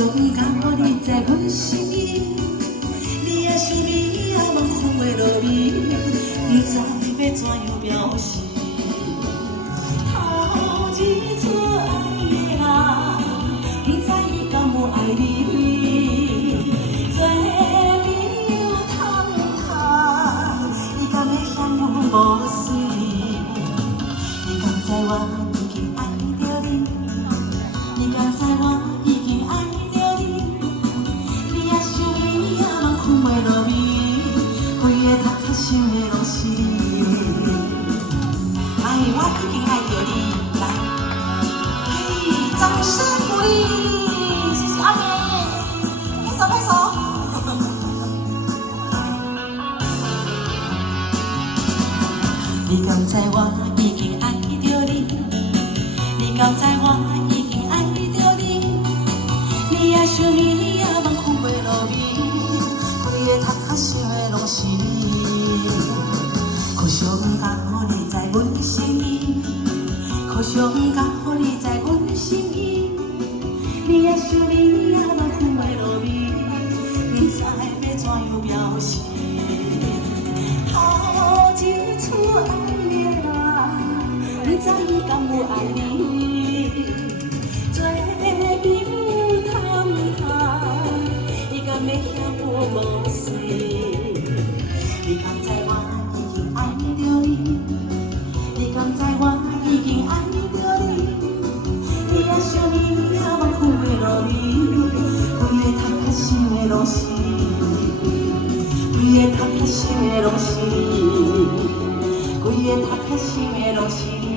上敢予你知阮心意，你也想你也望风袂落雨，不知要怎样表示。头一次爱的人，不知伊敢有爱你。做朋友谈谈，伊敢会嫌我无水？你敢知我已经爱着你？你敢知我已经爱着你？你也想你也望困袂落眠，规个头壳想的拢是你。哎，我已经爱着你，来，嘿，掌声鼓励，谢谢阿美，拍手拍手。你敢知我已经爱着你？你敢知我已经爱着你？你也想你也望困袂落眠，规个头壳想的拢是你。可上甲予你知阮心意，可上甲予你知阮心意。你也想你也望困袂落眠，不知要怎样表示。头一次爱的人，不知伊敢有爱你。做朋友谈谈，伊敢会嫌我无水？你敢知我已经爱着你？你敢知我已经爱着你？你也想你也望困袂落眠，规个头壳想的拢是你，规个头壳想的拢是你，规个头壳想的拢是你。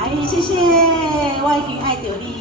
哎，谢谢，我已经爱着你。